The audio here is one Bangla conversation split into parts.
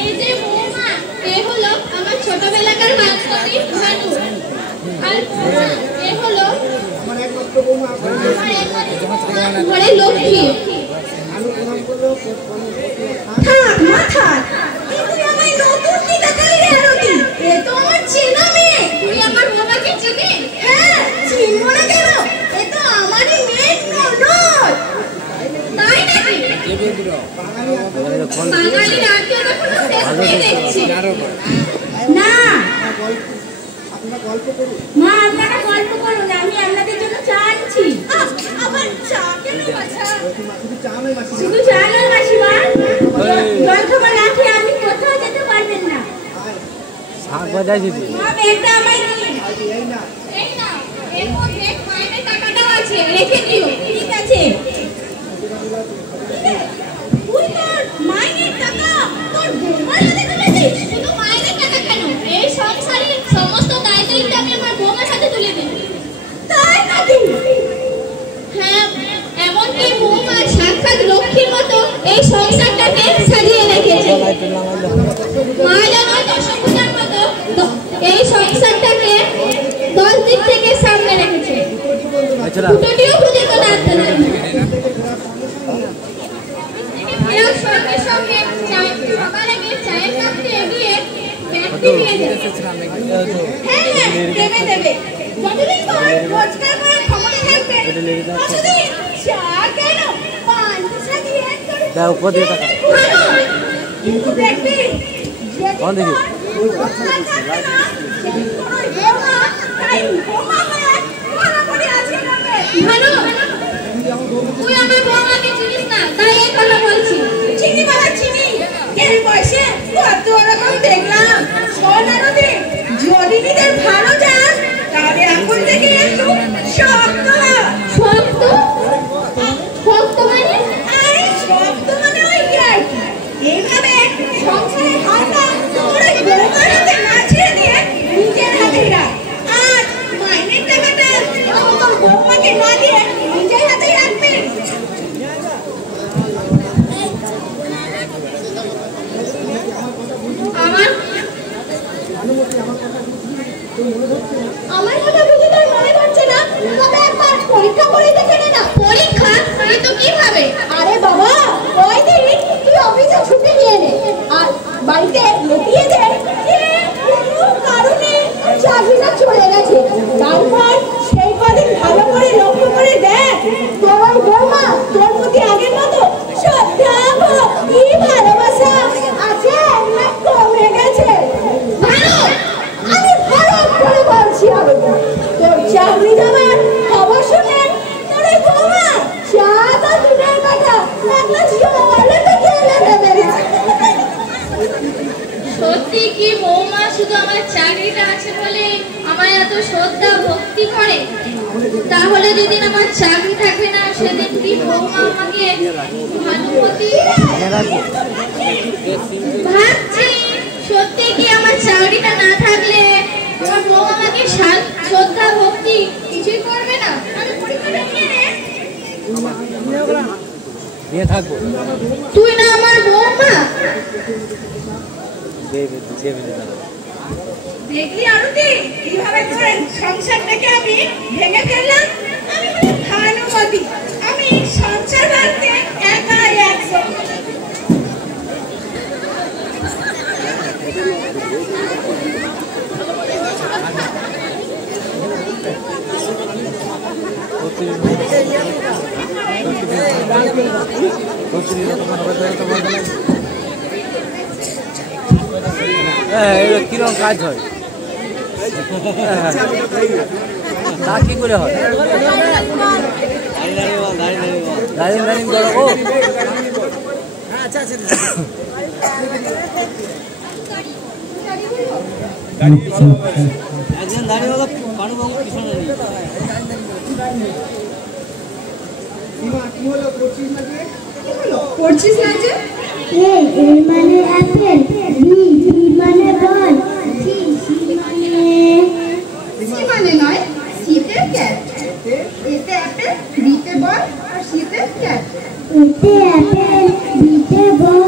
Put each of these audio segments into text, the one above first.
এই যে বৌমা, এ হলো আমার ছোটবেলাকার বান্ধবী ভানু। আর এ হলো আমার একমাত্র বৌমা, ঘরে লক্ষ্মী। থাক মাথা, তুই আমায় নতুন কি দেখালি রে আরতি? এ তো আমার চেনা মেয়ে। তুই আমার বাবাকে চিনি? হ্যাঁ, চিনবো না কেন? এ তো আমারই মেয়ে ননদ। তাই নাকি? বাঙালির আত্মীয় এখনো শেষ নেই দেখছি। না, মা আপনারা গল্প করুন, আমি আপনাদের জন্য চা আনছি। আবার চা কেন বাছা? শুধু চা নয় মাসিমা, জল খাবার রাখি আপনি কোথাও যেতে পারবেন না। শাক বাজাই দিবি। মা ব্যাগটা আমায় দিন। এই না, এর মধ্যে মাইনের টাকাটাও আছে, রেখে দিও। ঠিক আছে। তুই তোর মাইনের টাকা তোর বৌমার হাতে তুলে দিস? শুধু মাইনের টাকা কেন, এই সংসারের সমস্ত দায়িত্ব আমি আমার বৌমার হাতে তুলে দিই। তাই নাকি? হ্যাঁ, এমনকি বৌমা সাক্ষাৎ লক্ষ্মীর মতো এই সংসারটাকে সাজিয়ে রেখেছে। মা যেন দশভূজার মতো এই সংসারটাকে 10 দিক থেকে সামনে রেখেছে। দুটোটিও খুঁজে কোনো আনতে নাই। সঙ্গে সঙ্গে সবার আগে চায়ের কাপে এগিয়ে ব্যাগটি দিয়ে দেবে। হ্যাঁ হ্যাঁ, দেবে দেবে। যতদিন তোর রোজগার করার ক্ষমতা থাকবে ততদিন চা কেন পান্তা দিয়ে দাও উপর দিয়ে টাকা। কিন্তু দেখবি কোন দেখি ভালো। তুই আমার বৌমাকে চিনিস না, তাই এই কথা বলছি। চিনি বাবা চিনি, এই বয়সে কত রকম দেখলাম। শোন আরতি, যদি নিজের ভালো চাস তাহলে এখন থেকে একটু শক্ত শক্ত শক্ত মানে? আরে শক্ত মানে ওই কি আর কি, এইভাবে সংসারের হাতটা তোর বৌমার হাতে না ছেড়ে দিয়ে নিজের হাতে রাখ। আর মাইনের টাকাটা তোর বৌমাকে না দিয়ে নিজের হাতেই রাখবি। আমার কথা বুঝি তোর মনে পড়ছে না? তবে একবার পরীক্ষা করে দেখে নে না। পরীক্ষা? এই তো কিভাবে? আরে বাবা, ওই দিন তুই অফিসে ছুটি নিয়ে নে আর বাড়িতে লুকিয়ে দে যে কোনো কারণে চাকরিটা চলে গেছে। তারপর সেই কদিন ভালো করে লক্ষ্য করে দেখ তোর বৌমা তোর প্রতি আগের মতো শ্রদ্ধা ভক্তি ভালোবাসা আছে না কমে গেছে? ভালো, আমি ভালো করে বলছি। আমি তোর চাকরি যাবার খবর শুনে তোর এই বৌমা চাটা দিনের কথা একটা জলে তো খেলে দেবে। সত্যি কি বৌমা শুধু আমার চাকরিটা আছে বলে আমায় এত শ্রদ্ধা ভক্তি করে? তাহলে যেদিন আমার চাকরি থাকবে না সেদিন কি বৌমা আমাকে ভানুমতি ভাবছি? সত্যি কি আমার চাকরিটা না থাকলে আমার বউ আমাকে শ্রদ্ধা ভক্তি কিছুই করবে না? আমি পরীক্ষাটা নিয়ে থাকবো। তুই না আমার বৌমা? দেখলি আরতি, কিভাবে তোর সংসারটাকে আমি ভেঙে ফেললাম? আমি ভানুমতি, আমি সংসার ভাঙতে একাই একদম। কিরকম কাজ হয় তা কি করে হয়? দাঁড়িয়ে দাঁড়িয়ে করো। একজন দাঁড়িয়ে পানুবাবু পিছনে পড়ছিস না যে? এ মানে অ্যাপেল, বি মানে বল, সি মানে নয়, সিতে ক্যাট, এতে অ্যাপেল, বিতে বল আর সিতে ক্যাট। এতে অ্যাপেল, বিতে বল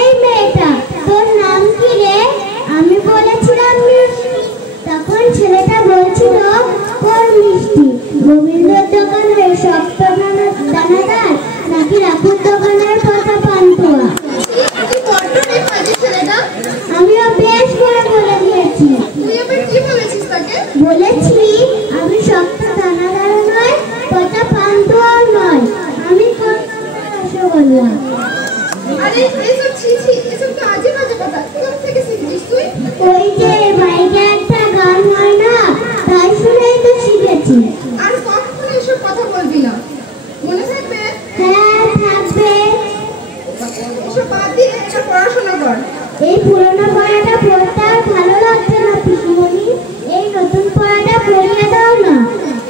এই মেয়েটা তোর নাম কি রে? আমি বলেছিলাম মিষ্টি। তখন ছেলেটা বলছিল ওর মিষ্টি গোবিন্দর দোকানের শক্ত দানাদার নাকি রাখুর দোকানের পচা পান্তুয়া। আমিও বেশ করে বলে দিয়েছি। বলেছি আমি শক্ত দানাদার নয়, পচা পান্তুয়াও নয়, আমি রসগোল্লা। ওই যে বাইকে একটা গান হয় না, তাই শুনেই তো শিখেছি। আর কখনো এসব কথা বলবি না, মনে থাকবে? হ্যাঁ থাকবে। এসব বাদ দিয়ে একটা পড়াশোনা কর। এই পুরোনো পড়াটা পড়তে আর ভালো লাগছে না পিসিমণি, এই নতুন পড়াটা পড়িয়ে দাও না।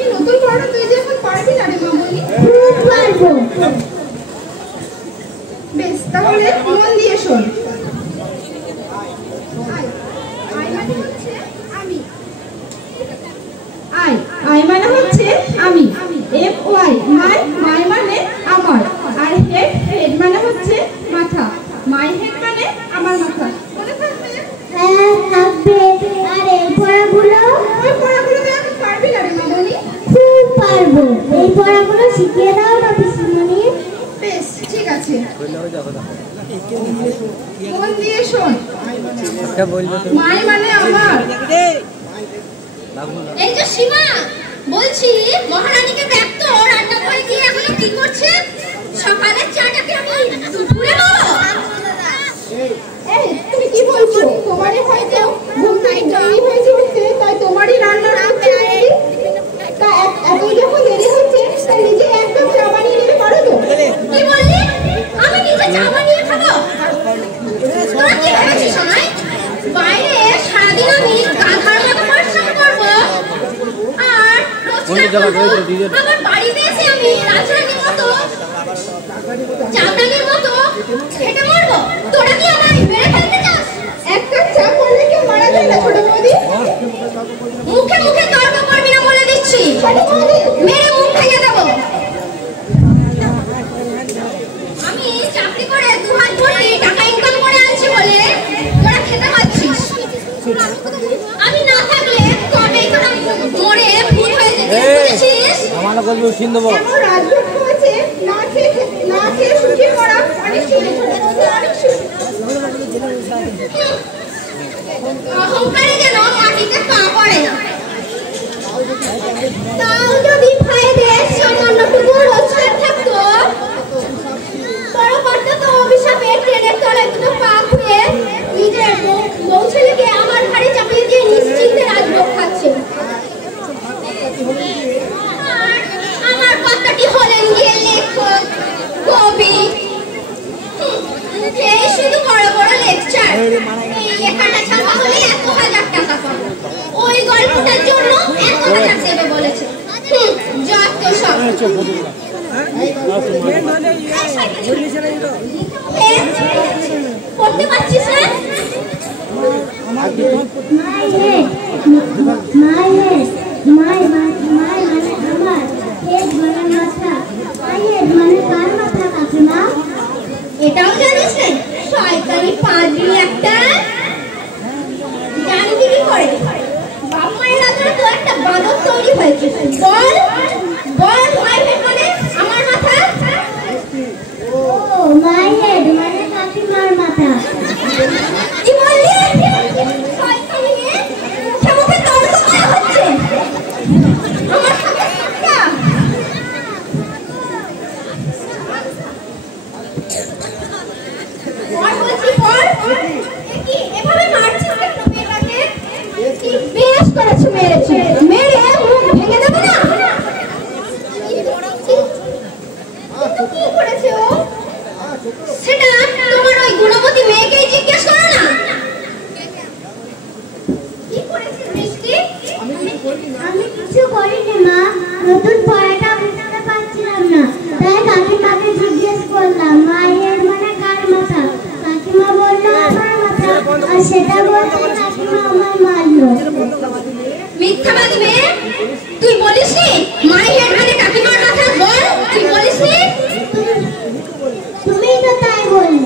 এই নতুন পড়াটা তুই যে এখন পারবি না রে মামনি। খুব পারবো। বেশ, তাহলে মন দিয়ে শোন। আই মানে হচ্ছে আমি, এফ ওয়াই মাই, মাই মানে আমার, আর হেড, হেড মানে হচ্ছে মাথা, মাই হেড মানে আমার মাথা। মনে থাকবে? হ্যাঁ থাকবে। আর এই পড়াগুলো? ওই পড়াগুলো তুই এখন পারবি না রে মামনি। খুব পারবো। এই পড়াগুলো শিখিয়ে দাও না পিসিমণি। বেশ, ঠিক আছে, মন দিয়ে শোন। মাই মানে আমার। এই যে সীমা, বলছি মহারানীকে দেখ তো রান্না করে কি এখনো কি করছে? সকালের চাটাকে আমি দুপুরে দেবো। এই তুমি কি বলছো? তোমারই হয়তো ঘুম থেকে দেরি হয়েছে উঠতে, তাই তোমারই রান্না করতে আসছি। তা এত যখন দেরি হচ্ছে, তাই নিজে একদম চা বানিয়ে নিতে পারো তো? কি বললি? আমি নিজে চা বানিয়ে খাবো? তোরা কি ভেবেছিস আমায়? বাইরে সারাদিন আমি গাধার মতো পরিশ্রম করবো, আর আমার বাড়িতে এসে আমি রাজরানীর মতো চাকরানির মতো খেটে মরবো? তোরা কি আমায় মেরে ফেলতে চাস? এক কাপ চা করলে কেউ মারা যায় না ছোট বৌদি। মুখে মুখে তর্ক করবি না বলে দিচ্ছি, মেরে মুখ ভেঙে দেবো। আমি চাকরি করে 2 কোটি টাকা ইনকাম করে আনছি বলে তোরা খেতে পাচ্ছিস। আমি না থাকলে কবেই তোরা মরে ভূত হয়ে যেতিস, বুঝেছিস? আমার করবো উঠিয়ে দেবো। এমন রাজভোগ হয়েছে, না খেয়ে শুকিয়ে পড়া অনেক সুখী, ছোট বৌদি অনেক সুখী। অহংকারে যেন মাটিতে পা পড়ে না। তাও যদি ফায়দে সামান্যটুকু রোজগার থাকতো, বড় করতে তো অভিশাপে ট্রেনের তলায় দুটো পা খুঁয়ে নিজের বউ ছেলেকে আমার ঘাড়ে চাপিয়ে দিয়ে নিশ্চিন্তে রাজভোগ খাচ্ছে। আর আমার কর্তাটি হলেন গিয়ে লেখক, কবি, মুখে শুধু বড় বড় লেকচার। এই লেখাটা ছাপা হলে 1,000 টাকা পাবো, ওই গল্পটার জন্য 1,000 দেবে বলেছে। যত সব পড়তে পারছিস না? মাই মানে আমার, হেড মানে মাথা, হেড মানে কার মাথা কাকিমা? এটাও জানিস না? শয়তানি পাগলি একটা। জানবি কি করে? বাপ মায়ের আদরে তো একটা বাঁদর তৈরি হয়েছে। বল বল, মাই হেড মানে আমার মাথা। ও মাই হেড মানে কাকিমার মাথা। কি বললি? শয়তানি মেয়ে, মুখে মুখে তর্ক করা হচ্ছে আমার সাথে। একটা বল বলছি, বল। কি এভাবে মারছিস কেন মেয়েটাকে? কি বেশ করেছো, মেরেছো, মেরে মুখ ভেঙে দেবো না। কিন্তু কি করেছে ও? সেটা তোমার ওই গুণবতী মেয়েকেই জিজ্ঞেস করো না। কি করেছিস মিষ্টি? আমি কিছু করিনি মা, নতুন পড়াটা বুঝতে পারছিলাম না, তাই কাকিমাকে জিজ্ঞেস করলাম মাই হেড মানে কার মাথা। কাকিমা বললো আমার মাথা, আর সেটা বলতে কাকিমা আমায় মারলো। মিথ্যাবাদী মেয়ে, তুই বলিসনি মাই হেড মানে কাকিমার মাথা? বল, তুই বলিসনি? তুমিই তো তাই বললে।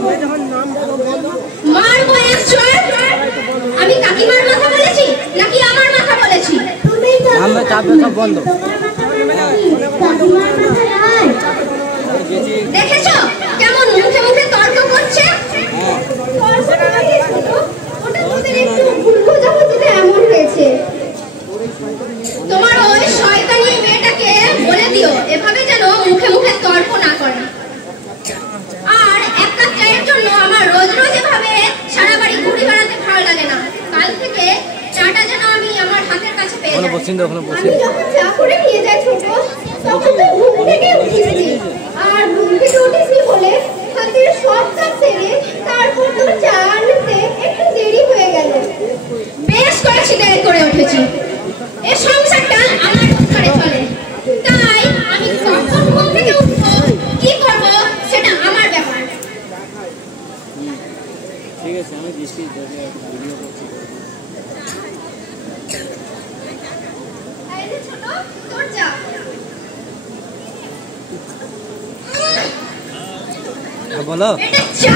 চাপে সব বন্ধ। তোমার মাথা ভালো কি? কাকিমার মাথায় হার। দেখেছো কেমন মুখে মুখে তর্ক করছে? ওটা তোদের একটু ভুল বোঝাবুঝিতে এমন হয়েছে। তোমার ওই শয়তানি মেয়েটাকে বলে দিও এভাবে যেন মুখে মুখে তর্ক না করে। আর এক কাপ চায়ের জন্য আমার রোজ রোজ এভাবে সারা বাড়ি ঘুরে বেড়াতে ভালো লাগে না। কাল থেকে চাটা যেন আমি আমার হাতের কাছে পেয়ে যাই। আমি যখন চা করে নিয়ে যাই ছোট, তখন তো ঘুম থেকে উঠেছি। আর ঘুম থেকে উঠেছি বলে হাতের সব কাজ সেরে তারপর তো চা আনতে একটু দেরি হয়ে গেল। বেশ করেছি দেরি করে উঠেছি। এই সংসারটা আমার ঘরে চলে, তাই আমি কখন ঘুম থেকে উঠবো কি করব সেটা আমার ব্যাপার। ঠিক আছে আমি দিচ্ছি ভিডিও করছি। এই যে ছোট তোর চা। বলো এটা চা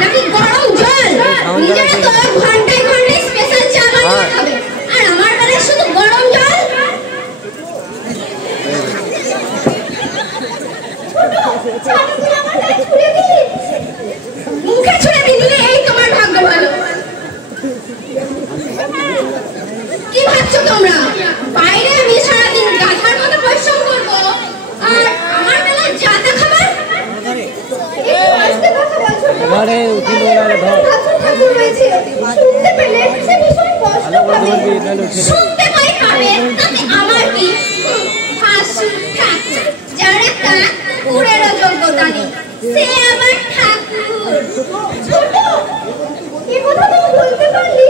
নাকি গরম জল? নিজের তো ঘন্টায় ঘন্টায় স্পেশাল চা বানিয়ে খাবে, আর আমার বেলায় শুধু গরম জল। চাটা তুই আমার গায়ে ছুঁড়ে দিলি। মুখে ছুঁড়ে দিলে এই তোমার ভাগ্য ভালো। কি ভাবছো তোমরা? বাইরে আমি সারাদিন গাধার মতো পরিশ্রম করবো, আর আমার বেলায় জাতা খাবার? একটু আস্তে কথা বল ছোট। ঘরে উঠিল ওরা ধর ঠাকুর ঠাকুর রয়েছে, শুনতে পেলে সে ভীষণ কষ্ট পাবে। শুনতে পাই পাবে, তাতে আমার কি? ভাসুর ঠাকুর, যার একটা কুকুরেরও যোগ্যতা নেই, সে আবার ঠাকুর। ছোট, এ কথা তুমি বলতে পারলি?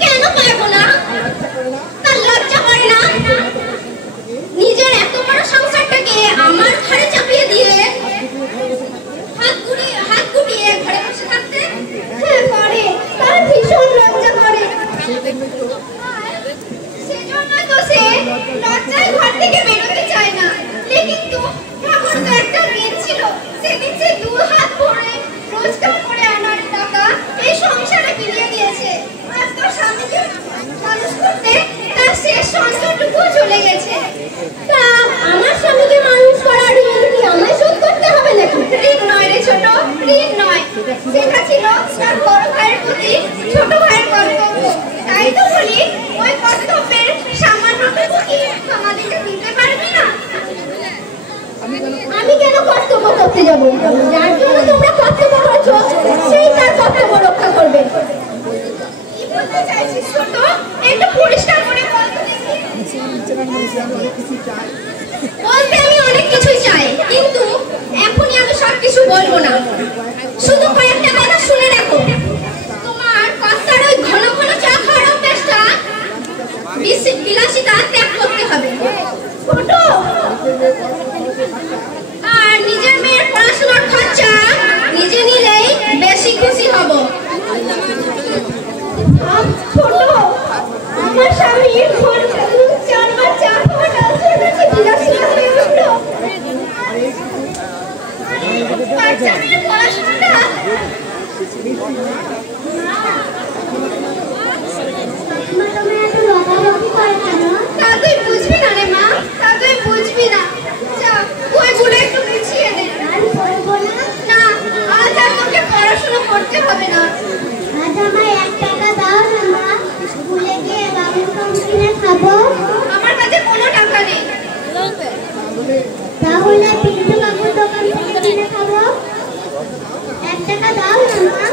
কেন পারবো না? তার লজ্জা করে না? নিজের এত বড় সংসারটাকে আমার ঘাড়ে চাপিয়ে দিয়ে হাত গুটিয়ে ঘরে বসে থাকতে? হ্যাঁ করে, তার ভীষণ লজ্জা করে। সেজন্যই তো সে লজ্জায় ঘর থেকে বেরোতে চায় না। কিন্তু ঠাকুর তো একটা দিন ছিল, সেদিন সে 2 হাত ভরে রোজগার করে আনার টাকা এই সংসারে বিলিয়ে দিয়েছে। আজ তো স্বামীকে মানুষ করতে তার শেষ সঞ্চয়টুকু চলে গেছে। তা আমার স্বামীকে মানুষ করার ঋণ কি আমায় শোধ করতে হবে নাকি? ঋণ নয় রে ছোট, ঋণ নয়। সেটা ছিল তার বড় ভাইয়ের প্রতি ছোট ভাইয়ের কর্তব্য। তাই তো বলি, ওই কর্তব্যের সামান্যটুকু কি আমাদেরকে দিতে পারবে না? আমি কেন কর্তব্য করতে যাব? যার জন্য তোমরা কর্তব্য করেছো সেই তার কর্তব্য রক্ষা করবে। কি বলতে চাইছিস ছোট? একটু পরিষ্কার করে বল তো দেখি। বলতে আমি অনেক কিছুই চাই, কিন্তু এখনই আমি সবকিছু বলবো না। শুধু কয়েকটা কথা শুনে রাখো। তোমার কর্তার ওই ঘন ঘন চা খাওয়ার অভ্যাসটা বিলাসিতা ত্যাগ করতে হবে। ছোট, আর নিজের মেয়ের পড়াশোনার খরচা নিজে নিলেই বেশি খুশি হব। ছোট, আমার স্বামীর ঘরে 4বার চা খাওয়াটা তোর কাছে বিলাসিতা হয়ে উঠলো। বাচ্চা মেয়ের পড়াশোনাটা কাকিমা তুমি এত বকাবকি করে কেন? তা তুই বুঝবি না রে মা, তা তুই বুঝবি না। যা বইগুলো একটু গুছিয়ে দে। আমি বলবো না। না, আজ আর তোকে পড়াশোনা করতে হবে না। আজ আমায় 1 টাকা দাও না মা, স্কুলে গিয়ে বাবুর কম কিনে খাবো। আমার কাছে কোনো টাকা নেই। তাহলে পিন্টু বাবুর দোকান থেকে কিনে খাবো। 1 টাকা দাও না মা।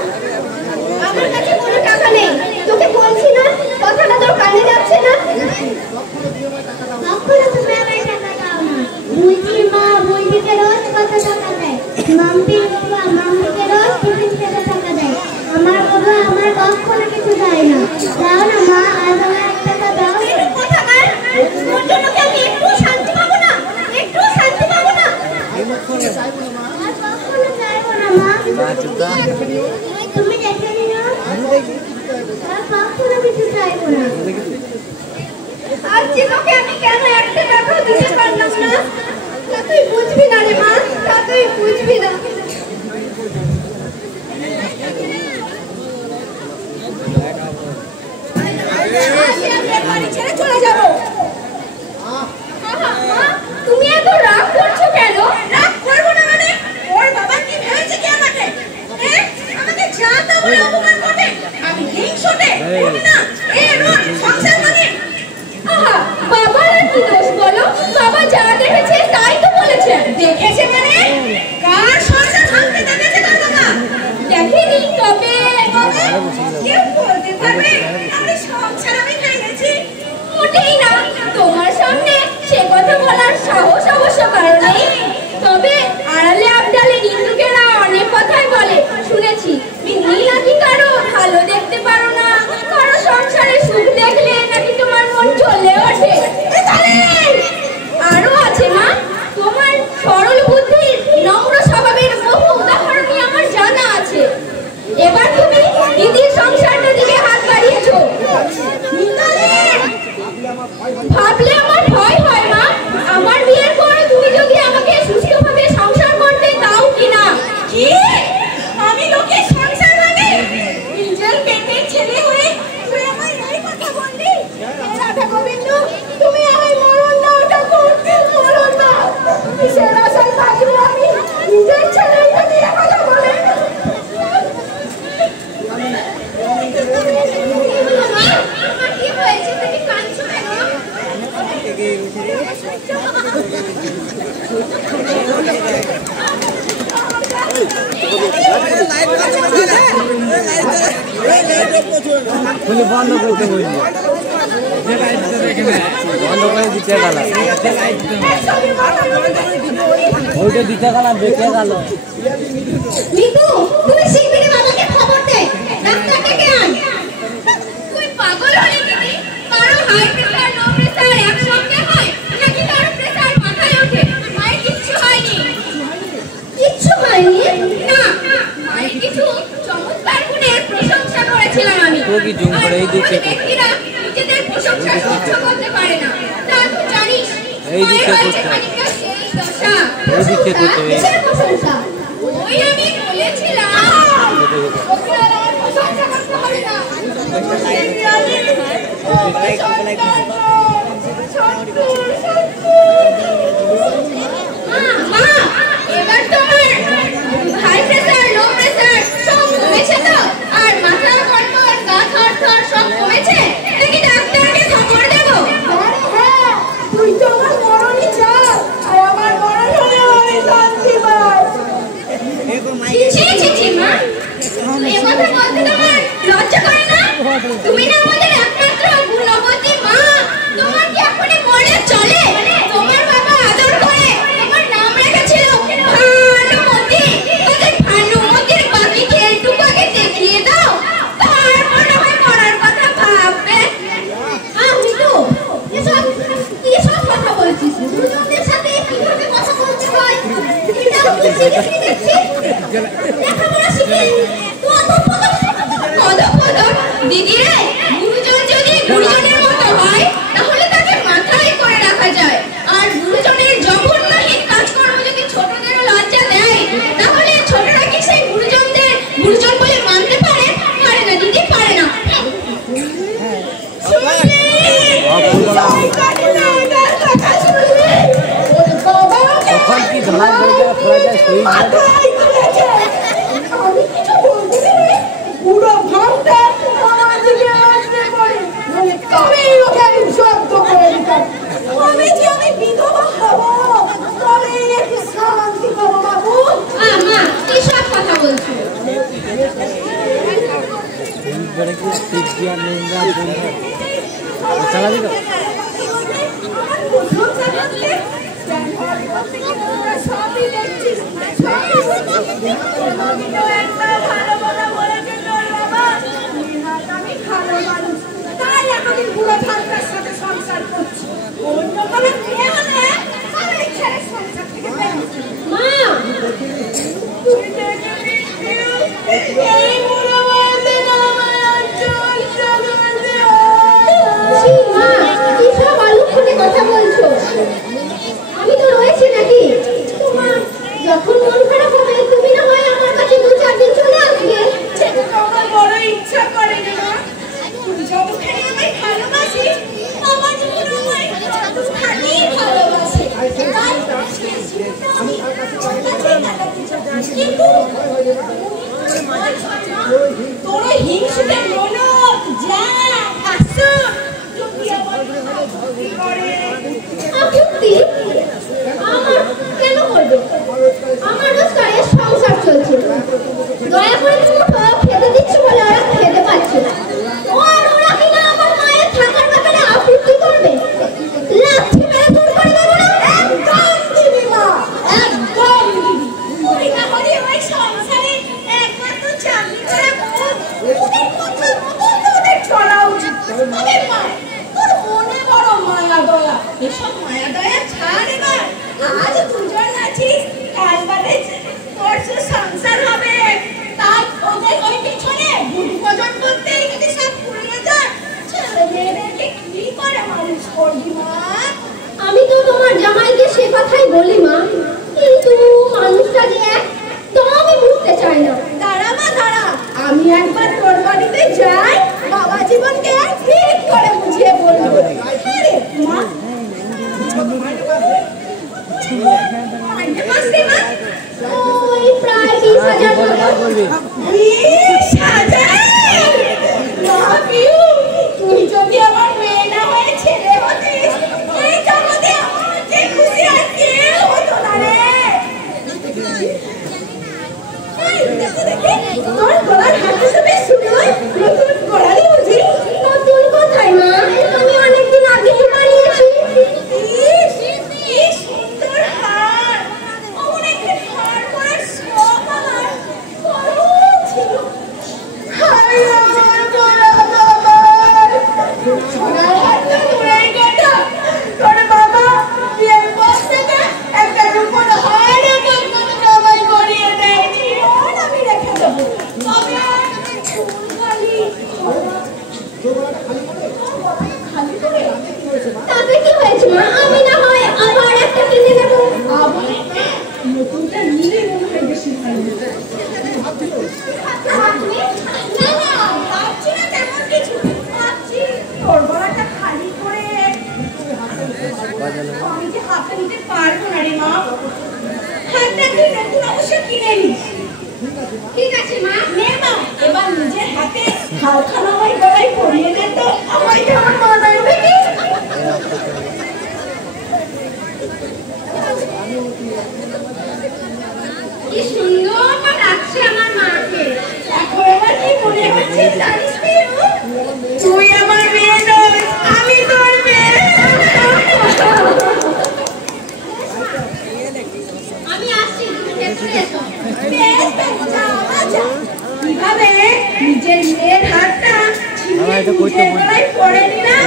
আমার কাছে কোনো টাকা নেই। তোকে বলছি না, কথাটা তোর কানে যাচ্ছে না? কখনো তুমি আমায় টাকা দাও না। বুঝি মা বুঝিকে রোজ কত টাকা দেয়। মাম্পির বাবা মাম্পিকে রোজ টিফিন থেকে টাকা দেয়। আমার বাবা আমার কখনো কিছু দেয় না। দাও না মা, আজ আমার 1 টাকা দাও। কোথাকার? তোর জন্য কি আমি একটু শান্তি পাবো না? একটু শান্তি পাবো না? আর কখনো চাইবো না মা। তুমি দেখে নিও। আর কখনো কিছু চাইবো না। আজ যে তোকে আমি কেন 1 টাকাও দিতে পারলাম না, তা তুই বুঝবি না রে মা, তা তুই বুঝবি না। আজ আমি বাড়ি ছেড়ে চলে যাবো। করে অপমান করবে? আমি হিংসুটে করি না। সংসার মানে আহা, বাবার আর কি দোষ বলো? বাবা যা দেখেছে তাই তো বলেছে। দেখেছে মানে কার সংসার ভাঙতে দেখেছে তোর বাবা? দেখেনি, তবে কেউ বলতে পারবে আমি সংসার আমি ভেঙেছি? মোটেই না, তোমার সামনে সে কথা বলার সাহস অবশ্য কারো নেই। তবে আড়ালে আবডালে নিন্দুকেরা অনেক কথাই বলে, শুনেছি। তুমি নাকি কারো ভালো দেখতে পারো না, কারো সংসারে সুখ দেখলে নাকি তোমার মন জ্বলে ওঠে। আরো আছে মা, তোমার সরল বুদ্ধির নম্র স্বভাবের বহু উদাহরণই আমার জানা আছে। এবার তুমি দিদির সংসারটার দিকে হাত বাড়িয়েছো, ভাবলে আমার ভয় হয় মা। আমার বিয়ের পর তুমি যদি আমাকে সুস্থভাবে সংসার করতে দাও কিনা। কি? আমি লোকের সংসার ভাঙে? নিজের পেটের ছেলে হয়ে তুই আমায় এই কথা বললি? রাধা গোবিন্দ, তুমি আমায় মরণ দাও, ওটা করতে মরণ দাও। কিসের আশায় বাঁচবো আমি? নিজের ছেলেকে নিয়ে কথা বলে। আমার কি হয়েছে? তুমি কাঁদছো কেন? বন্ধ করতে বলছি, বন্ধ করে দিতে গেল, ওইটা দিতে গেলাম বেঁকে গেল। মিতু, তুমি শিগগিরই বাবাকে খবর দে, ডাক্তার ডেকে আন। তুই পাগল হলি নাকি? কারো হাই প্রেসার লো প্রেসার একসঙ্গে হয় নাকি কারো প্রেসার মাথায় ওঠে? মায়ের কিচ্ছু হয়নি। কিচ্ছু হয়নি? না, মায়ের কিছু চমৎকার গুণের প্রশংসা করেছিলাম আমি। তো কি জুম করে এই দিকে ব্যক্তিরা নিজেদের প্রশংসা সহ্য করতে পারে না, তা তুই জানিস। এই দিকে করতে খানিকটা সেই দশা। এই দিকে করতে হবে। কিসের প্রশংসা? ওই আমি বলেছিলাম ওখানে আমার প্রশংসা করতে হবে না। মা, এবার তোমার হাই প্রেসার লো প্রেসার সব কমেছে তো? আর মাথা কটকট গা থরথর সব কমেছে? দেখি ডাক্তারকে খবর দেবো। হ্যাঁ, তুই তো আমার মরণই চাস, আর আমার মরণ হলে আমি শান্তি পাই। ছি ছি ছি মা, এ কথা বলতে তোমার লজ্জা করে না? তুমি না আমাদের একমাত্র গুণবতী মা, তোমার কি এখনই মরে চলে? তোমার বাবা আদর করে তোমার নাম রেখেছিল ভানুমতি। তাদের ভানুমতির বাকি খেলটুকু আগে দেখিয়ে দাও, তারপর না হয় মরার কথা ভাববে। আমি তো এসব কথা বলছিস, গুরুজনদের সাথে কিভাবে কথা বলতে হয় এটা বুঝিয়ে দেখছি। লেখাপড়া শিখে দিদি রে, গুরুজন যদি গুরুজনের মতো হয় তাহলে তাকে মাথায় করে রাখা যায়। আর গুরুজনের জঘন্যহীন কাজকর্ম যদি ছোটদেরও লজ্জা দেয় তাহলে ছোটরা কি সেই গুরুজনদের গুরুজন বলে মানতে পারে? পারে না দিদি, পারে না। তখন কি ধান করে ফেলা যায় শরীর আমি কিছু বলতে গেলে পুরো ঘরটা আমার দিকে আসতে পারে। তবে ওকে আমি শব্দ করে দিতাম। আমি বিধবা হব, তবে একটু শান্তি পাবো বাবু। মা, কি সব কথা বলছো? চালাবি তো? সবই দেখছিস, আমি ভালো মানুষ, তাই এতদিন বুড়ো ভাতার সাথে সংসার করছি। অন্য কোনো মেয়ে হলে আমি ছেড়ে সংসার থেকে বেরোচ্ছি। মা, তুই দেখবি এই বুড়ো বয়সে আমার সংসার করতে হয়। মা, কি সব আলুখুটে কথা বলছো? আমি তো রয়েছি নাকি? তোমার যখন মন খারাপ হবে তুমি না হয় আমার কাছে 2-4 দিন চলে আসবে। সেটা তো আমার বড় ইচ্ছা করে রে মা। তুই যতখানি আমায় ভালোবাসিস, আমার জীবন আমায় ততখানি ভালোবাসে। তাই শেষ জীবনটা আমি তোর কাছেই কাটাতে চাই। কিন্তু এসব মায়া দয়া ছাড় এবার। আজ দুজন আছিস, কাল বাদে তোর সংসার হবে। তাই ওদের ওই পিছনে বুড়ি ভোজন করতেই যদি সব পুড়িয়ে যায়, ছেলে মেয়েদেরকে কি করে মানুষ করবি মা? আমি তো তোমার জামাইকে সে কথাই বলি মা, কিন্তু মানুষটা যে একদমই বুঝতে চায় না। দাঁড়া মা দাঁড়া, আমি একবার তোর বাড়িতে যাই, বাবা জীবনকে ঠিক করে বুঝিয়ে বলবো। আরে মা ওই প্রায় 20,000 টাকা। 20,000? তুই যদি আমার মেয়ে না হয়ে ছেলে হতিস, এই জগতে আমার যে খুশি আর কেউ হতো না রে। তোর গলার হাতে সবে সুন্দর নতুন গড়ালি বুঝি? নতুন কোথায় মা, আমি অনেকদিন আগেই বানিয়েছি। কি সুন্দর হার! অনেক হার পরার শখ আমার বড় ছিল। হায় আমার গলা বাবার! সোনার হার তো দূরের কথা, তোর বাবা বিয়ের পর থেকে একটা রূপোর হার আমার কোনো জামাই গড়িয়ে দেয়নি। আর আমি রেখে দেবো। তবে চুলকালি খালি করে তাতে কি হয়েছে মা, আমি না হয় আবার একটা কিনে দেবো। আবার নতুনটা নিলে মনে হয় বেশি ভালো। না না, ভাবছি না তেমন কিছু। ভাবছি তোর গলাটা খালি করে আমি যে হাতে নিতে পারবো না রে মা। হাতটা তুই নতুন অবশ্য কিনে নিস। ঠিক আছে মা। নে মা, এবার নিজের হাতে হালখানা ওই গলায় পরিয়ে দে তো, আমায় কেমন মজায় দেখি। কি সুন্দর লাগছে আমার মাকে। এখন আমার কি মনে হচ্ছে জানিস পিউ? তুই আমার মেয়ে নয়, আমি তোর মেয়ে। আমি আসছি, তুমি ভেতরে এসো। বেশ, বেশ, যা, যা। কিভাবে নিজের মেয়ের হাতটা ছিনিয়ে নিজের গলায় পরে নিলাম?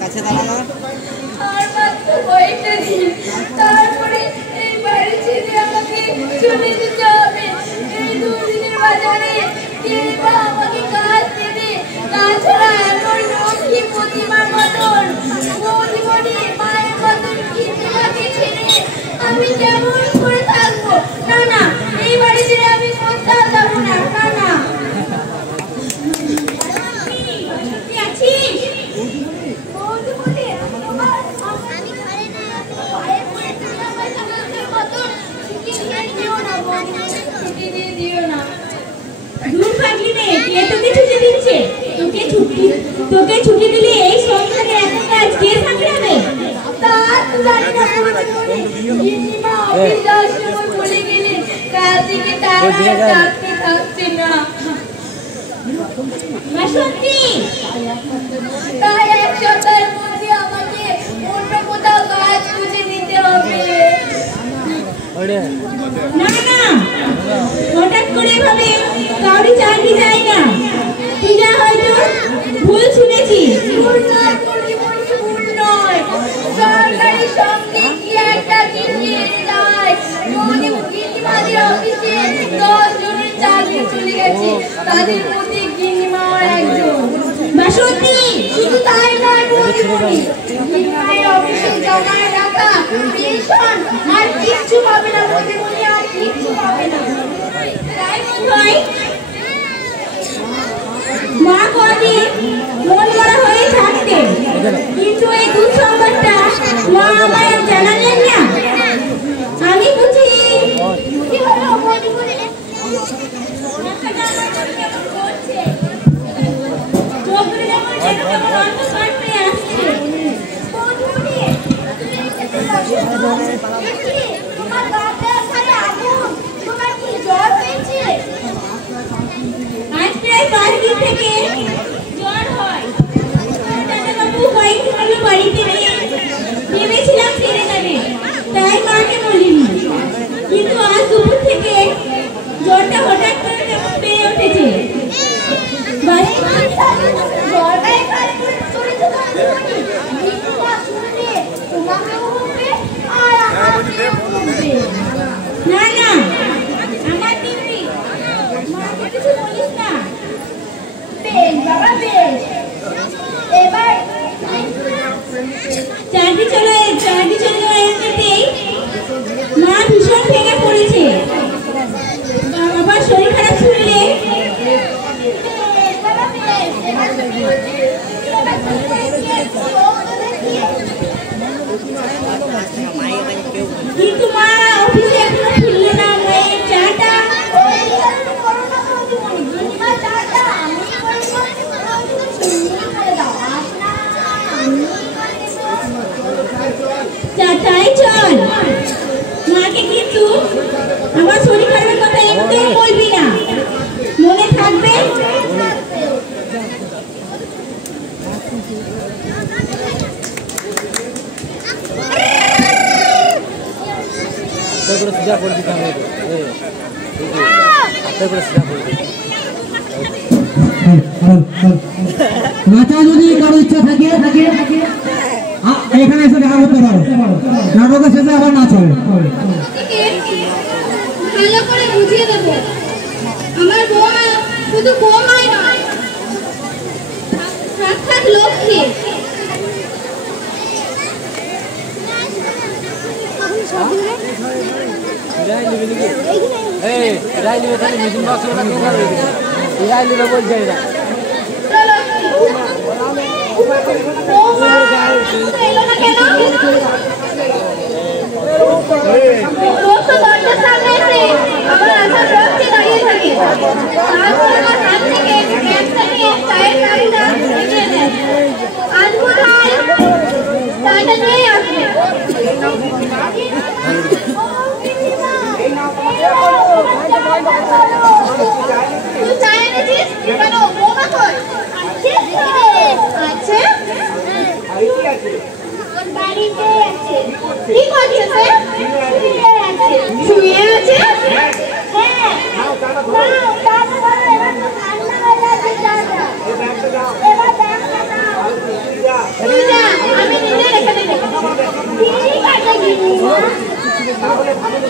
কাছে দাঁড়া আর মাত্র কয়েকটা দিন, তারপরে এই বাড়ি ছেড়ে আমাকে চলে যেতে হবে। এই দুদিনের বাজারে কেটা আমাকে কাজ দেবে। তাছাড়া এমন লক্ষ্মী প্রতিমার মতন বৌদিমণি মায়ের মতন কীর্তিমাকে ছেড়ে আমি কেমন করে থাকবো? না না, এই বাড়ি ছেড়ে আমি কোথাও যাবো না। না না, সত্যি আছিস? বৌদিমণি, তোমার পায়ে পড়ে তুমি আমায় সামনের মতন ছুটি দিয়ে দিও না। বৌদিমণি, ছুটি দিয়ে দিও না। দূর পাগলি নে, কে তোকে ছুটি দিচ্ছে? তোকে ছুটি দিলে এই সংসারে এত কাজ কে সামলাবে? তা তো জানি না বৌদিমণি। গিন্নিমা অফিস যাওয়ার সময় বলে গেলেন কাল থেকে তার আর ডাকতে থাকছে না। বাসন্তী, তাই এক সপ্তাহের মধ্যে আমাকে অন্য কোথাও কাজ খুঁজে নিতে হবে। না না, হঠাৎ করে ভাবে কাউরি চাকরি যায় না। তুই যা হয়তো ভুল শুনেছিস। ভুল নয় বৌদিমণি, ভুল নয়। সরকারি সঙ্গে কি একটা চিঠি এসে যায়। গিন্নিমাদের অফিসে 10 জনের চাকরি চলে গেছে, তাদের মধ্যে গিন্নিমাও একজন। বাসন্তী, শুধু তাই নয় বৌদিমণি, গিন্নিমায়ের অফিসে জমায় রাখা পেনশন আর কিচ্ছু পাবে না বৌদিমণি, আর কিচ্ছু পাবে না। তাই বোধ হয় মা কদিন মন করা হয়ে থাকতে, কিন্তু এই দুঃসংবাদটা মা আমায় জানালেন না। আমি বুঝি কি হলো বৌদিমণি? মাথাটা আমার কেমন করছে, চোখে যেমন কেমন অন্ধকার হয়ে আসছে। বৌদিমণি, তোমার বাপের ঘরে আগুন, তোমার কি জ্বর হয়েছে? আজ প্রায় 5 দিন থেকে জ্বর হয়। দাদাবাবু কয়েকদিন হলো বাড়িতে নেই। জ্বরটা হঠাৎ করে কেমন বেড়ে উঠেছে? না না, আমার দিদি মাকে কিছু বলিস না। বেশ বাবা বেশ, এবার চাঁদি চলে যেতেই মা ভীষণ ভেঙে পড়েছে। বাবার শরীর খারাপ শুনলে কিন্তু মা অফিসে এখনো ফিরলো না। মায়ের চাটা চাটাই চল। মাকে কিন্তু আমার শরীর খারাপের কথা একদম বলবি না, মনে থাকবে? सीधा कर दिखा নাচা যদি কারো ইচ্ছা থাকে এখানে এসে দেখা করতে পারো। নাটকের শেষে আবার নাচ হবে। ভালো করে বুঝিয়ে দেবো, আমার বৌমা শুধু বৌমাই নয়, সাক্ষাৎ লক্ষ্মী। मिशन बॉक्स बोल जाएगा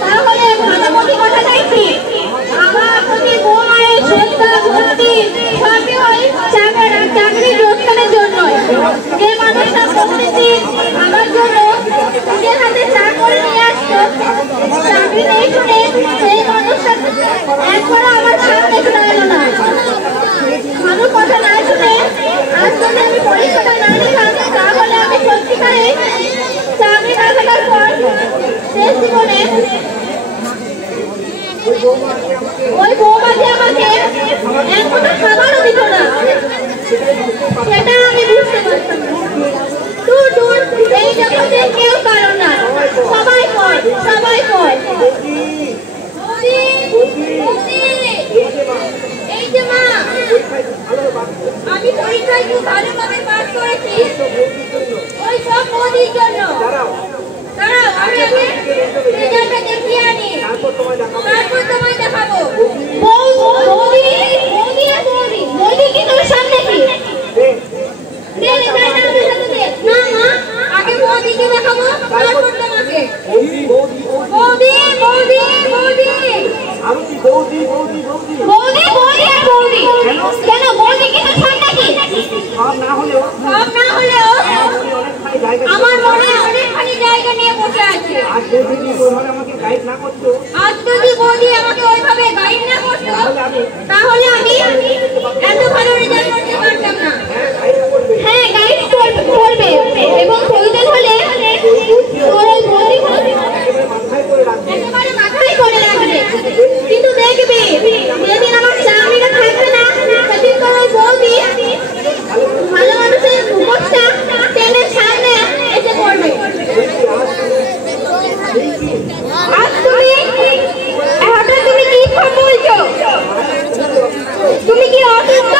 তাহলে ভালোমতি কথা চাইছি, আমার প্রতি বৌমায়ের শ্রদ্ধা ভক্তি সবই ওই চাকরি রোজগারের জন্য। যে মানুষটা প্রতিদিন আমার জন্য নিজের হাতে চা করে নিয়ে আসতো, চাকরি নেই শুনে সেই মানুষটা একবার আমার সামনে দাঁড়ালো না। ভালো কথা না শুনে আজ যদি আমি পরীক্ষাটা না দিতাম, তাহলে আমি সত্যিকারে চাকরি না থাকার পর শেষ জীবনে ওই বৌমাকে আমাকে এক ফোঁটা খাবারও দিত না, সেটা আমি বুঝতে পারতাম না। দূর দূর এই জগতে কেউ কারো না, সবাই কয়। এই যে মা, আমি পরীক্ষায় খুব ভালোভাবে পাস করেছি, ওই সব মোদির জন্য। দাঁড়াও, আমি আগে রেজাল্টটা দেখিয়ে আনি, তারপর তোমায় দেখাবো। মোদি কি তোর সামনে কি? না মা, আগে মোদিকে দেখাবো, তারপর তোমাকে। মোদি কেন? মোদি কি তোর সামনে কি? সব না হলেও আমার মনে অনেকখানি জায়গা নিয়ে বসে আছে। আজ যদি বৌদি আমাকে ওইভাবে গাইড না করতো, তাহলে আমি এত ভালো রেজাল্ট করতে পারতাম না। হ্যাঁ, গাইড করবে এবং প্রয়োজন হলে একেবারে মাথায় করে রাখবে। কিন্তু দেখবি, যেদিন আমার চাকরিটা থাকবে না, সেদিন তোর ওই বৌদি ভালো মানুষের মুখটা ট্রেনের সামনে এসে পড়বে। আজ হঠাৎ তুমি কি সব বলছো? তুমি কি অসুস্থ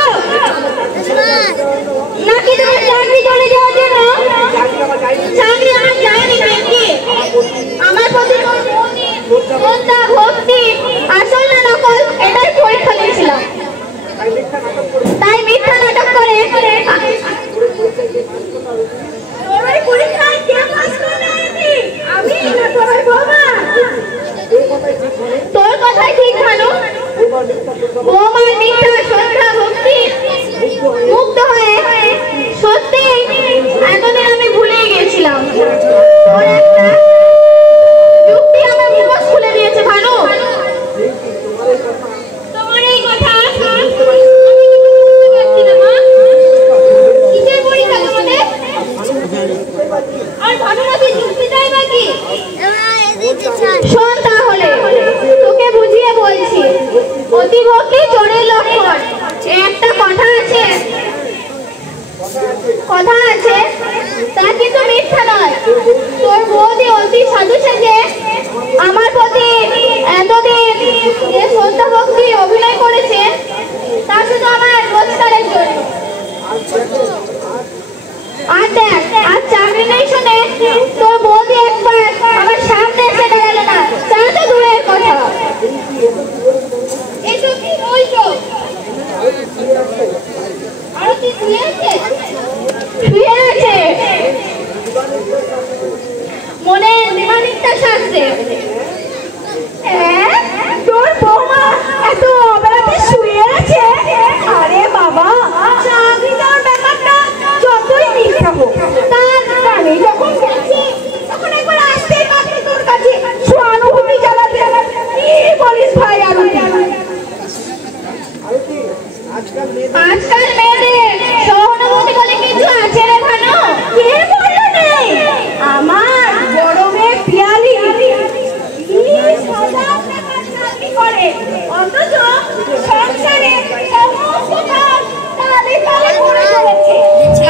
নাকি তোমার চাকরি চলে যাওয়ার জন্য? চাকরি আমার যায়নি নাকি? আমার প্রতি শ্রদ্ধা ভক্তি আসল না নকল সাধু সেজে আমার প্রতি এতদিন যে শ্রদ্ধা ভক্তি অভিনয় করেছে তা শুধু আমার রোজগারের জন্য। আর দেখ, আর চাকরি নেই শুনে তোর বৌদি একবার আমার সামনে এসে দাঁড়ালো না, তা তো দূরের কথা। এসব কি বলছো? আরতি শুয়ে আছে? শুয়ে আছে, মনে নিমানিকটা শাস্তে। তোর বৌমা এত অবেলাতে শুয়ে আছে? আরে বাবা, চাকরি দেওয়ার ব্যাপারটা যতই মিথ্যা হোক, তার আমি যখন গেছি তখন একবার আসতেই পারছি তোর কাছে সহানুভূতি জানাতে। কি বলিস ভাই আরতি? আজকাল মেয়েদের সহানুভূতি বলে কিছু আছে রে ভানু? কে বললো নেই? আমার বড় মেয়ে পিয়ালি করে, অথচ সংসারে সমস্ত কাজ তালে তালে করে চলেছে।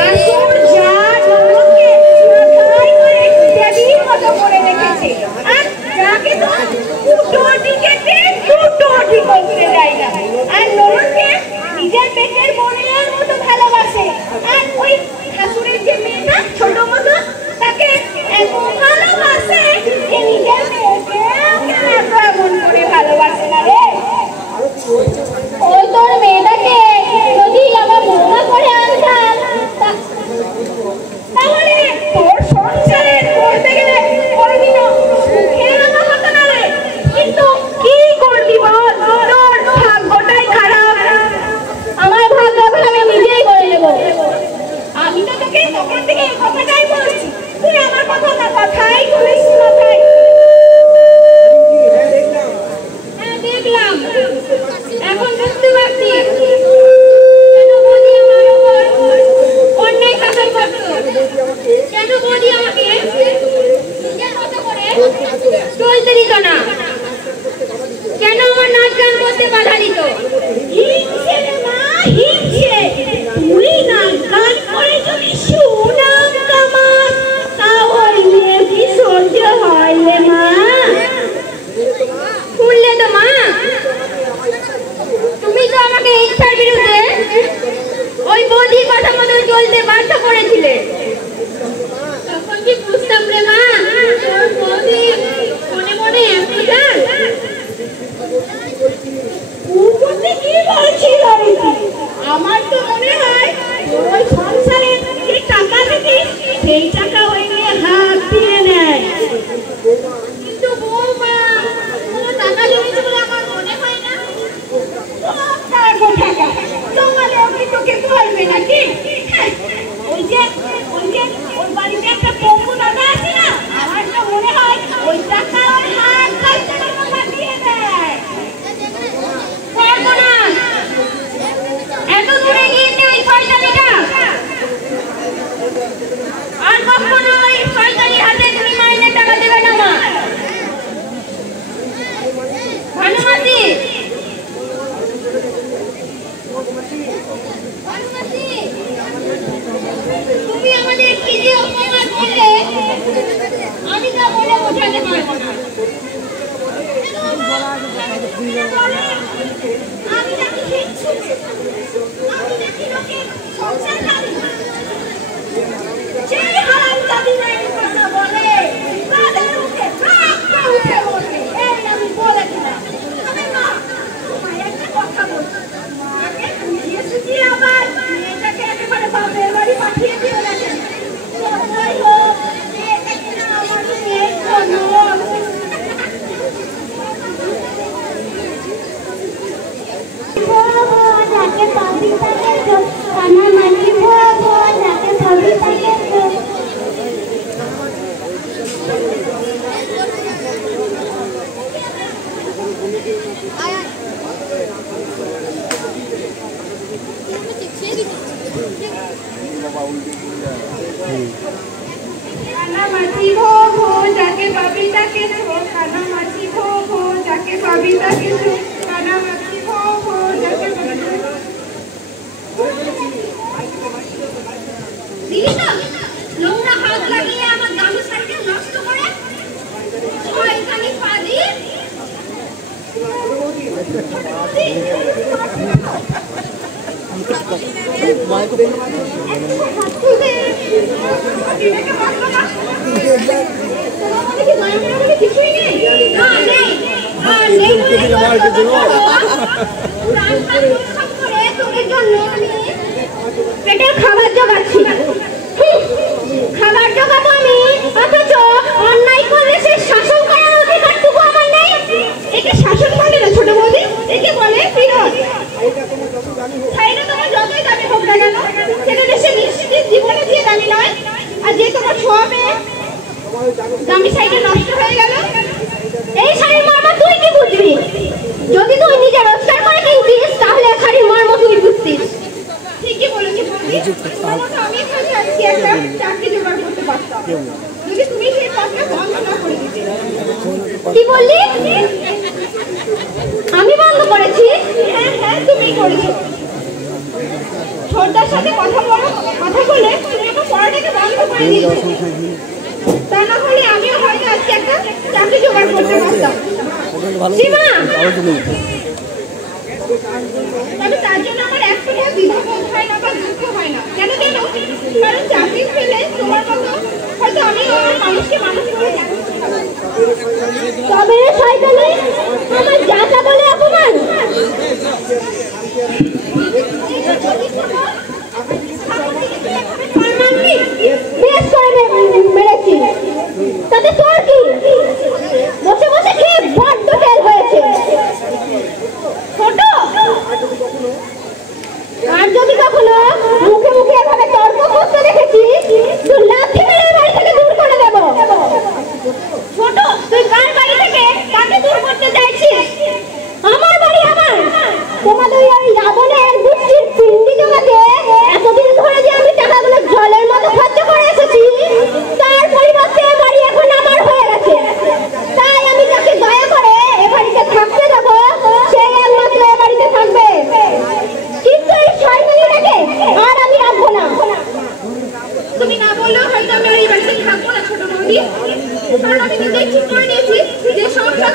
আর তোর যা ননদকে মাথায় করে দেবীর মতো করে রেখেছে, আর যাকে তো দুটো টিকেটে করতে যায় না। আর ননদকে নিজের পেটের বোনের মতো ভালোবাসে, আর ওই ঠাকুরের যে মেয়েটা ছোট মতো তাকে এত ভালোবাসে যে নিজের মেয়েকে এমন করে ভালোবাসে না রে। ওই তোর মেয়েটাকে যদি আমার বৌমা করে আনতাম তাহলে তোর সংসারে করতে গেলে কোনোদিনও সুখে রাখা হতো না রে। কিন্তু কি করবি বল, তোর ভাগ্যটাই খারাপ। আমার ভাগ্য আমি নিজেই করে নেব। আমি তো তোকে তখন থেকে এই কথাটাই বলছি, তুই আমার কথাই বলিস মাথায়। হ্যাঁ দেখলাম, এখন বুঝতে পারছি কেন বৌদি আমার উপর অন্যায় শাসন করতো, কেন বৌদি আমাকে নিজের মতো করে চলতে দিত না, কেন আমার নাচ গান করতে বাধা দিত। হিংসে রে মা, হিংসে। তুই নাচ গান করে যদি সুনাম কামাস তাহলে কি সহ্য হয় রে মা? শুনলে তো মা, তুমি তো আমাকে ইচ্ছার বিরুদ্ধে ওই বৌদির কথা মতো চলতে বাধ্য করেছিলে। তখন কি বুঝতাম রে মা তোর বৌদি মনে মনে এমন যান? কি বলছিস আমার তো মনে হয় ওই সংসারে যে টাকা দিতিস সেই টাকা ওই নিয়ে হাত দিয়ে নেয়। কিন্তু বৌমা কোনো টাকা জমেছে বলে আমার মনে হয় না। তোমাদের কি তোকে বলবে নাকি? ওই যে ওর বাড়িতে একটা পঙ্গু দাদা আছে না, আমার তো মনে হয় ওই টাকা ওর হাত দিয়ে দেয়। এত দূরে গিয়েছে ওই শয়তানিটা, আর কখনো ওই শয়তানির হাতে তুমি মাইনে টাকা দেবে না মা। ভানুমাসি, তুমি আমাদের কি যে অপমান করলে আমি তা বলে বোঝাতে পারবো না। আমি নাকি হিংসু, আমি নাকি লোকের সংসার করি। যে হারামজাদি নাকি কথা বলে তাদের মুখে রক্ত উঠে বসে, এই আমি বলে দিলাম। তবে মা, তোমায় একটা কথা বলছি, মাকে বুঝিয়ে সুঝিয়ে আবার মেয়েটাকে একেবারে বাপের বাড়ি পাঠিয়ে দিও না কেন? যাই হোক, মেয়েটাকে না আমার মেয়ের জন্য যাকে পাবি তাকে কানা মাটি ভোগো, যাকে পাবি তাকে কানা মাটি ভোগো, যাকে পাবি তাকে কানা মাটি ভোগো, যাকে পাবি তাকে কানা মাটি ভোগো, যাকে দিদি তো নোংরা হাত লাগিয়ে আমার গামছাটাকে নষ্ট করে কিছুই নেই না নেই আর নেই তোদের জন্য আমি পেটের খাবার জোগাচ্ছি খাবার জোগাবো আমি অথচ অন্যায় করলে সে শাসন করার অধিকারটুকু আমার নেই একে শাসন বলে না ছোট বৌদি একে বলে বিরোধ সাইডে তোমার যতই দামি হোক না কেন সেটা দেশে নিশ্চিত জীবনে দিয়ে দামি নয় আর যে তোমার ছোঁয়াবে দামি সাইডে নষ্ট হয়ে গেল এই শাড়ির মর্ম তুই কি বুঝবি যদি তুই নিজে রোজগার করে কিনতিস তাহলে শাড়ির মর্ম তুই বুঝতিস ঠিকই বলেছিস আমি আজকে একটা চাকরি জোগাড় করতে পারতাম যদি তুমি সেই পথটা বন্ধ না করে দিতে কি বললি আমি বন্ধ করেছি হ্যাঁ হ্যাঁ তুমি করেছো ছোটদার সাথে কথা বলে তুমি আমার পড়াটাকে বন্ধ করে দিয়েছো তা না হলে আমিও হয়তো আজকে একটা চাকরি জোগাড় করতে পারতাম সীমা তবে তার জন্য আমার একটু দ্বিধাবোধ হয় না বা দুঃখ হয় না কেন জানো কারণ চাকরি পেলে তোমার মতো হয়তো আমি আমার মানুষকে মানুষ করে তবে শয়তানি আমার যাতা বলে অপমান বেশ করে মেরেছি তাতে তোর কি বসে বসে খেয়ে বড্ড তেল হয়েছে ছোট আর যদি কখনো মুখে মুখে এভাবে তর্ক করতে দেখেছি তো লাথি মেরে বাড়ি থেকে দূর করে দেব ছোট তুই কার বাড়ি থেকে কাকে দূর করতে চাইছিস আমার বাড়ি আমার তোমাদের ওই রাবণের বুদ্ধির পিন্ডি জমাতে এতদিন ধরে যে আমি টাকাগুলো জলের মতো খরচ করে এসেছি তার পরিবর্তে বাড়ি এখন আমার হয়ে গেছে তাই আমি তাকে দয়া করে এ বাড়িতে থাকতে দেবো সেই একমাত্র এ বাড়িতে থাকবে কিন্তু এই শয়তানিটাকে আর আমি রাখবো না তুমি না বললেও হয়তো আমি আর এই বাড়িতে থাকবো না ছোট বৌদি কারণ আমি নিজেই ঠিক করে নিয়েছি যে সংসার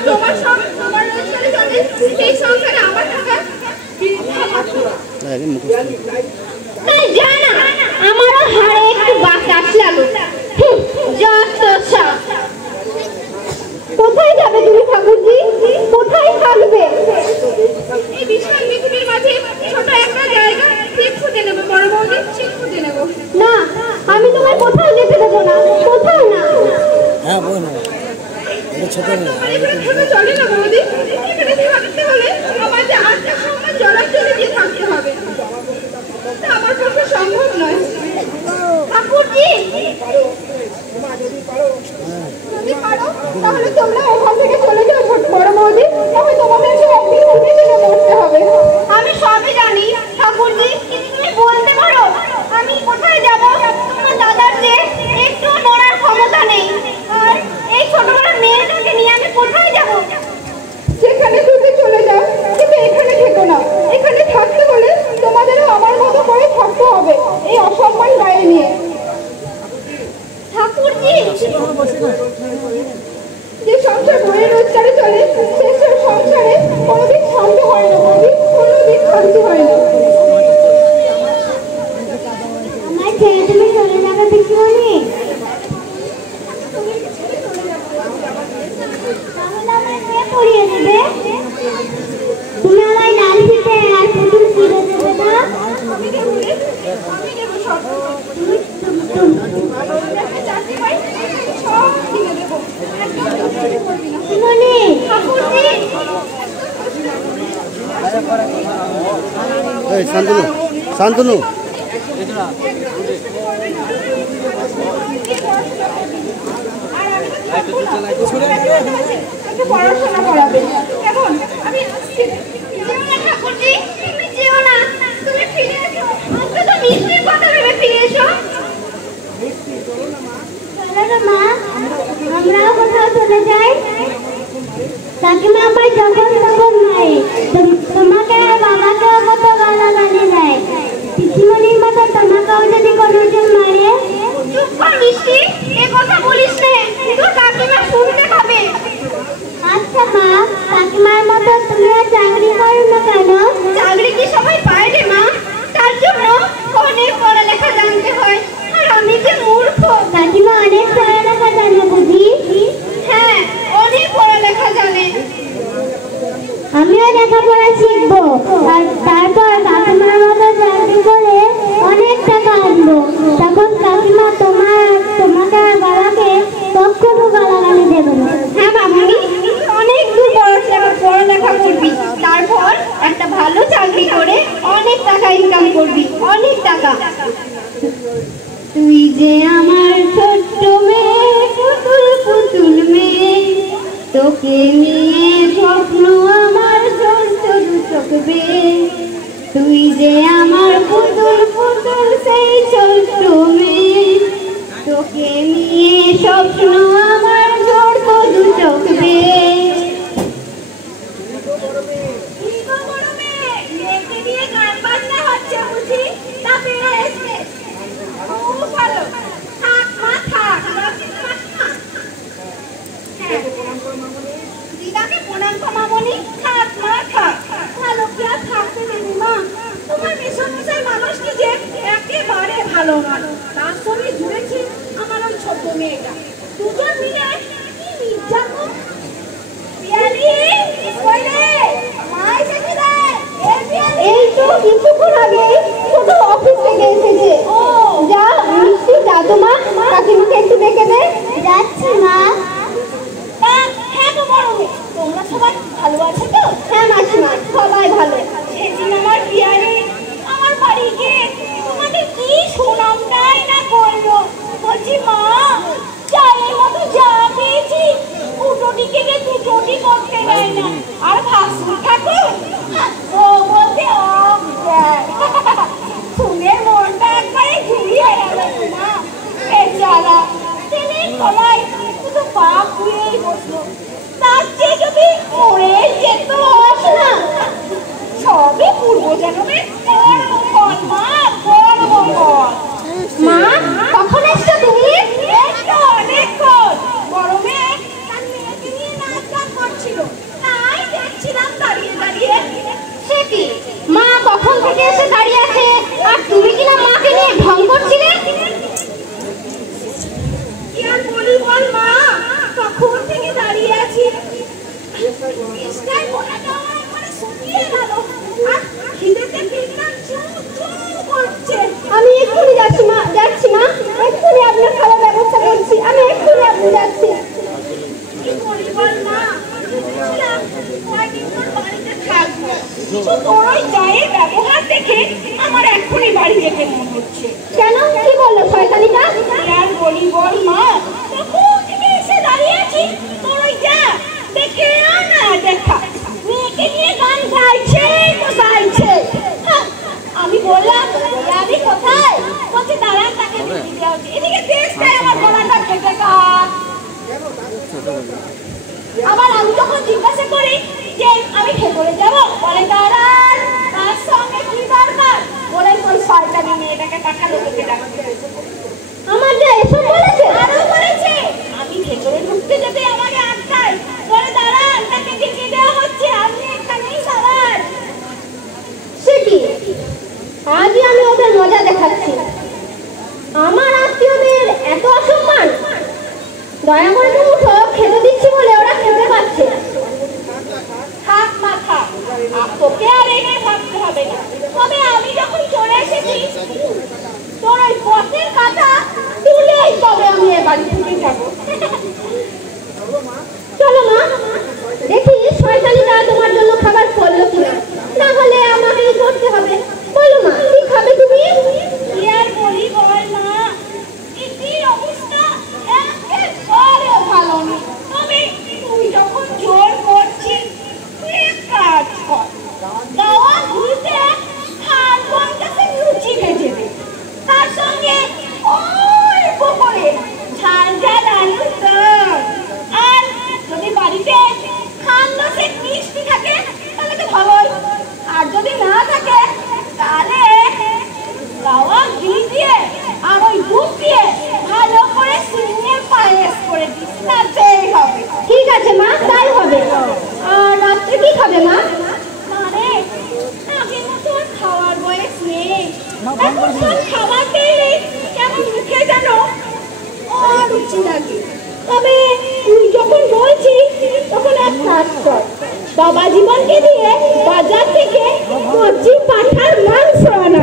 তোমার রোজগারে চলে সেই সংসারে আমার থাকা তাই জানা আমারও হাড়ে একটু বাতাস লাগুক যত সব কোথায় যাবে তুমি ঠাকুরজি কোথায় থাকবে এই বিশাল পৃথিবীর মাঝে ছোট একটা জায়গা ঠিক খুঁজে নেবো বড় বৌদি ঠিক খুঁজে নেবো না আমি তোমায় কোথাও যেতে দেবো না কোথাও না হ্যাঁ বল না এটা ছোট না এখানে চলে না বৌদি এখানে থাকতে হলে আমার যে আটটা সময় জলাশয়ে গিয়ে থাকতে হবে তা আমার পক্ষে সম্ভব নয় ঠাকুরজি যদি পারো তাহলে তোমরা ওখান থেকে চলে যাও ছোট বড় বৌদি তবে তোমাদেরকে একদিন উঠে চলে মরতে হবে আমি সবই জানি ঠাকুরজি কিন্তু তুমি বলতে পারো আমি কোথায় যাব তোমার দাদার যে একটু নড়ার ক্ষমতা নেই আর এই ছোটবেলার মেয়েটাকে নিয়ে আমি কোথায় যাব সেখানে তুমি চলে যাও কিন্তু এখানে থেকো না এখানে থাকতে হলে তোমাদেরও আমার মতো করে থাকতে হবে এই অসম্মান গায়ে নিয়ে ঠাকুরজি যে সংসার বইয়ের রোজগারে চলে সেই সংসারে কোনোদিন শান্তি হয় না বৌদি কোনোদিন শান্তি হয় না আমার ছেলে তুমি চলে যাবে পিছনে তাহলে আমার মেয়ে পড়িয়ে দেবে তুমি আমায় ডাল দিতে আর পুতুল কিনে দেবে না আমি দেবো সব চাকরি পাই সব কিনে দেবো মনে এই শান্তনু শান্তনু পড়াশোনা করাবে এখন আমি ঠাকুরজি তুমি যেও না তুমি ফিরে এসো অন্তত মিষ্টির কথা ভেবে ফিরে এসো চলো না মা আমরাও কোথাও চলে যাই কাকিমা আমার যখন তখন নাই তোমাকে বাবাকেও কত গালাগালি দেয় পিসিমণির মতো তোমাকেও যদি কোনোদিন মারে চুপ কর মিষ্টি এ কথা বলিস না তোর কাকিমা শুনতে পাবে আচ্ছা মা কাকিমার মতো তুমিও চাকরি করো না কেন চাকরি কি সবাই পায় রে মা তার জন্য ইনকাম করবি, অনেক টাকা। তুই যে আমার ছোট্ট মেয়ে, পুতুল পুতুল মেয়ে, তোকে নিয়ে স্বপ্ন আমার ছোট্ট দু চোখ বেয়ে। তুই যে আমার পুতুল পুতুল সেই ছোট্ট মেয়ে, তোকে নিয়ে স্বপ্ন আমার ছোট্ট দু চোখ বেয়ে। দিদাকে প্রণাম কমা মনি, থাক মা থাক, ভালো কি আর থাকতে দেবে মা? তোমার মেশামশাই মানুষটি যে একেবারে ভালো না, তার সঙ্গে জুড়েছে আমার ওই ছোট মেয়েটা, দুজন মিলে কি নির্যাতন। এই তো কিছুক্ষণ আগে ছোট অফিস থেকে এসেছে। ও যা মিষ্টি, যা তো মা, কাকিমাকে একটু ডেকে দে। যাচ্ছি মা। হ্যাঁ তো বড় মেয়ে, তোমরা সবাই ভালো আছো তো? হ্যাঁ মাসিমা, সবাই ভালো। সেদিন আমার বিয়ারে আমার বাড়ি গিয়ে তোমাদের কি সুনামটাই না করলো। বলছি মা, চায়ের মতো যা পেয়েছি দুটোটি কেটে দুটোটি করতে দেয় না, আর ভাসুর ঠাকুর ও বলতে শুনে মনটা একবারে ঘুরিয়ে গেল। মা বেচারা দিনের তলায় শুধু পা ঘুরিয়েই বসলো, তার চেয়ে যদি মরে যেত না। সবই পূর্ব জন্মের কর্মফল মা, কর্মফল। মা কখন এসছো তুমি? একটা অনেকক্ষণ। বড় মেয়ে তার মেয়েকে নিয়ে নাচ গান করছিল, তাই দেখছিলাম দাঁড়িয়ে দাঁড়িয়ে। সে কি মা কখন থেকে এসে দাঁড়িয়ে আছে, আর তুমি কিনা মাকে নিয়ে ঢং করছিলে? কি আর বলি বল মা, কখন থেকে দাঁড়িয়ে আছি, চেষ্টায় বলাটা আমার একবারে শুকিয়ে গেল, আর খিদেতে পেটটা চুঁ চুঁ করছে। আমি এক্ষুনি যাচ্ছি মা, যাচ্ছি মা, এক্ষুনি আপনার খাওয়ার ব্যবস্থা করছি, আমি এক্ষুনি আপনি যাচ্ছি। কি করি বল মা, ভেবেছিলাম কয়েকদিন তোর বাড়িতে থাকবো, কিন্তু তোর ওই চায়ের ব্যবহার দেখে আমার এক্ষুনি বাড়ি যেতে মন হচ্ছে। কেন, কি বললো শয়তানিটা? আর বলি বল মা, কখন থেকে এসে দাঁড়িয়ে আছি, তোর ওই যা দেখে আর না দেখা মেয়েকে নিয়ে গান গাইছে তো গাইছে। আমি বললাম আমি কোথায়, বলছে দাঁড়ান তাকে দিতে হচ্ছে, এদিকে দেশটাই আমার গলাটা কেটে কাট। আবার আমি তখন জিজ্ঞাসা করি যে আমি ভেতরে যাবো, বলে দাঁড়ান তার সঙ্গে কি দরকার, বলে তোর শয়তানি মেয়েটাকে টাকা লোককে ডাকতে। আমার যা এসব বলেছে? আরো বলেছে আমি ভেতরে ঢুকতে যেতে আমাকে আটকায়, বলে দাঁড়ান তাকে ডেকে দেওয়া হচ্ছে, আপনি এখানেই দাঁড়ান। সে কি, আজই আমি ওদের মজা দেখাচ্ছি। আমার আত্মীয়দের এত অসম্মান! দয়া করে তুমি উঠো, খেতে দিচ্ছি বলে ওরা খেতে পাচ্ছে। থাক মা থাক, তোকে আর এই নিয়ে ভাবতে হবে না, তবে আমি যখন চলে এসেছি তোর ওই পথের কাটা তুলেই তবে আমি এ বাড়ি থেকে যাবো। চলো মা, দেখি শয়তানিটা তোমার জন্য খাবার করলো কিনা, না হলে আমাকেই করতে হবে। বলো মা, কি খাবে তুমি? কি আর বলি বল মা, ইতির অবস্থা একেবারে ভালো নেই, তবে তুই যখন জোর করছিস তুই এক কাজ কর, গাওয়া ঘুরতে খান কাছে লুচি ভেজে দে, তার সঙ্গে অল্প করে ঝাল ঝাল আলুর দম, আর যদি বাড়িতে খান্দাসের মিষ্টি থাকে তাহলে তো ভালোই, আর যদি না থাকে তাহলে গাওয়া ঘি দিয়ে আর ওই দুধ দিয়ে ভালো করে সিমের পায়েস করে দিস, তাতেই হবে। ঠিক আছে মা, তাই হবে। আর রাত্রে কি খাবে মা? মানে আগের মতো আর খাওয়ার বয়স নেই, এখন সব খাবার পেলে কেমন মুখে যেন অরুচি লাগে। তবে তুই যখন বলছিস তখন এক কাজ কর, বাবা জীবনকে দিয়ে বাজার থেকে কচি পাঁঠার মাংস আনা